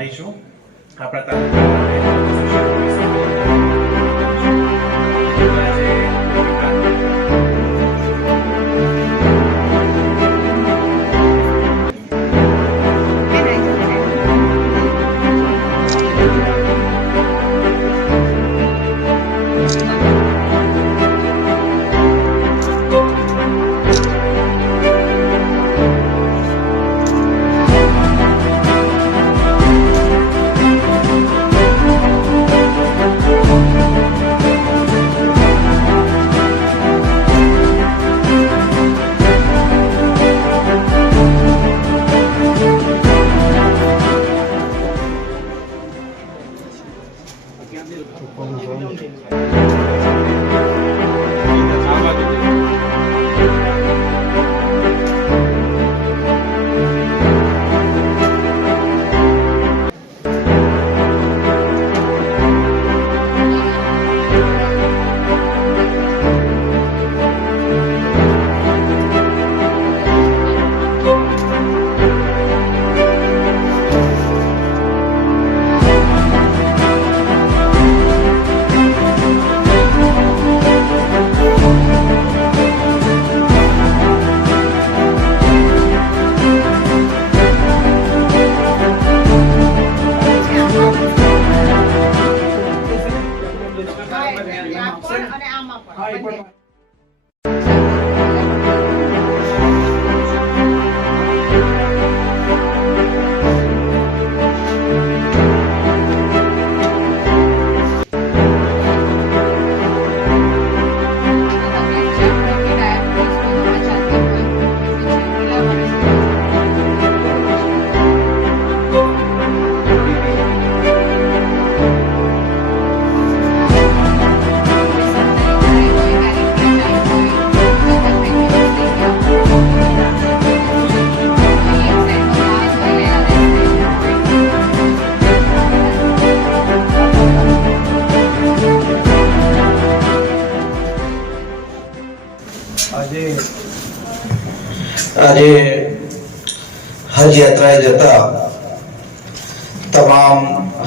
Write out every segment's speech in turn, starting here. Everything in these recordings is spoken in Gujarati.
આભારી છું આપણા તાલુકા આજે હજ યાત્રાએ જતા તમામ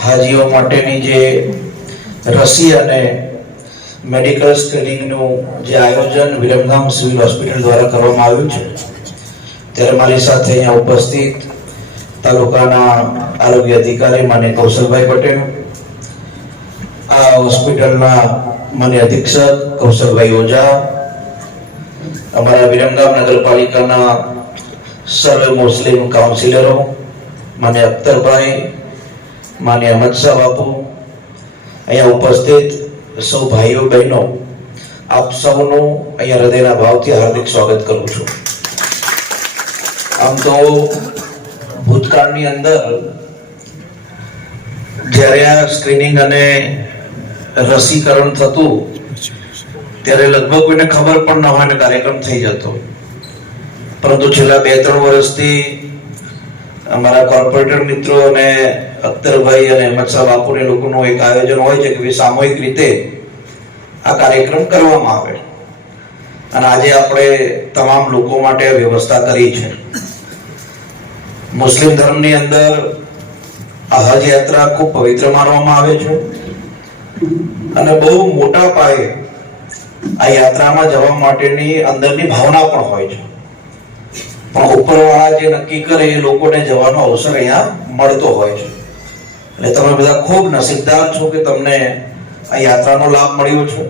હાજીઓ માટેની જે રસી અને મેડિકલ સ્ક્રીનિંગનું જે આયોજન વિરમગામ સિવિલ હોસ્પિટલ દ્વારા કરવામાં આવ્યું છે, ત્યારે મારી સાથે અહીંયા ઉપસ્થિત તાલુકાના આરોગ્ય અધિકારી માન્ય કૌશલભાઈ પટેલ, આ હોસ્પિટલના માન્ય અધિક્ષક કૌશલભાઈ ઓઝા, અમારા વિરમગામ નગરપાલિકાના સર્વે મુસ્લિમ કાઉન્સિલરો માન્ય અખ્તરભાઈ, માન્ય અહમદ શાહ બાપુ, અહીંયા ઉપસ્થિત સૌ ભાઈઓ બહેનો, આપ સૌનું અહીંયા હૃદયના ભાવથી હાર્દિક સ્વાગત કરું છું. આમ તો ભૂતકાળની અંદર જ્યારે આ સ્ક્રીનિંગ અને રસીકરણ થતું ત્યારે લગભગ કોઈને ખબર પણ ન હોય ને કાર્યક્રમ થઈ જતો, પરંતુ છેલ્લા 2-3 વર્ષથી અમારા કોર્પોરેટર મિત્રો અને અખ્તરભાઈ અને અહમદ શાહ બાપુને લોકોનું એક આયોજન હોય છે કે સામૂહિક રીતે આ કાર્યક્રમ કરવામાં આવે, અને આજે આપણે તમામ લોકો માટે આ વ્યવસ્થા કરી છે. મુસ્લિમ ધર્મની અંદર આ હજ યાત્રા ખૂબ પવિત્ર માનવામાં આવે છે અને બહુ મોટા પાયે આ યાત્રામાં જવા માટેની અંદરની ભાવના પણ હોય છે, પણ ઉપરવાળા જે નક્કી કરે એ લોકોને જવાનો અવસર અહીંયા મળતો હોય છે. એટલે તમે બધા ખૂબ નસીબદાર છો કે તમને આ યાત્રાનો લાભ મળ્યો છે,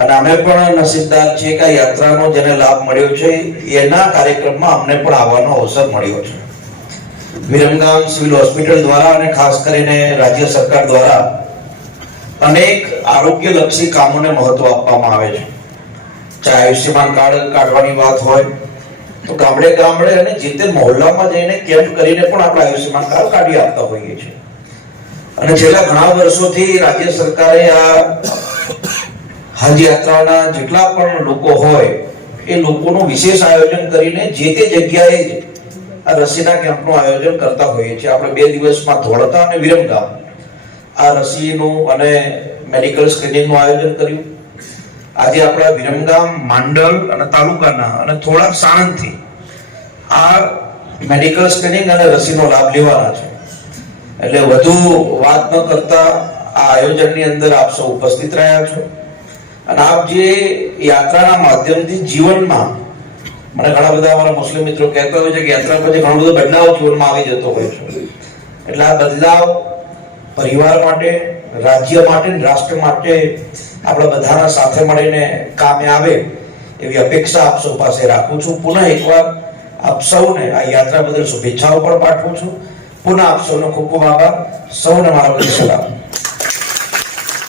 અને અમે પણ નસીબદાર છીએ કે આ યાત્રાનો જેને લાભ મળ્યો છે એના કાર્યક્રમમાં અમને પણ આવવાનો અવસર મળ્યો છે. વિરમગામ સિવિલ હોસ્પિટલ દ્વારા અને ખાસ કરીને રાજ્ય સરકાર દ્વારા અનેક આરોગ્યલક્ષી કામોને મહત્વ આપવામાં આવે છે. ચાહે આયુષ્યમાન કાર્ડ કાઢવાની વાત હોય તો ગામડે ગામડે અને જે તે મહોલ્લામાં જઈને કેમ્પ કરીને પણ આપણે આયુષ્યમાન કાર્ડ કાઢી આપતા હોઈએ છીએ. અને છેલ્લા ઘણા વર્ષોથી રાજ્ય સરકારે આ હજ યાત્રાના જેટલા પણ લોકો હોય એ લોકોનું વિશેષ આયોજન કરીને જે તે જગ્યાએ આ રસીના કેમ્પનું આયોજન કરતા હોઈએ છીએ. આપણે 2 દિવસમાં ધોળકા અને વિરમગામ આ રસીનું અને મેડિકલ સ્ક્રીનિંગનું આયોજન કર્યું. આજે આપણા વિરમગામ, માંડલ અને તાલુકાના અને થોડાક સાણંદથી આ મેડિકલ સ્ક્રીનિંગ અને રસીનો લાભ લેવાના છે. એટલે વધુ વાત ન કરતા આ આયોજનની અંદર આપ સૌ ઉપસ્થિત રહ્યા છો અને આપ જે યાત્રાના માધ્યમથી જીવનમાં, મને ઘણા બધા અમારા મુસ્લિમ મિત્રો કહેતા હોય છે કે યાત્રા પછી ઘણો બધો બદલાવ જીવનમાં આવી જતો હોય છે, એટલે આ બદલાવ પરિવાર માટે, રાજ્ય માટે, રાષ્ટ્ર માટે આપણા બધાના સાથે મળીને કામે આવે એવી અપેક્ષા આપ સૌ પાસે રાખું છું. પુનઃ એકવાર આપ સૌને આ યાત્રા બદલ શુભેચ્છાઓ પણ પાઠવું છું. પુનઃ આપ સૌનો ખૂબ ખૂબ આભાર. સૌને મારા બધી સલામ.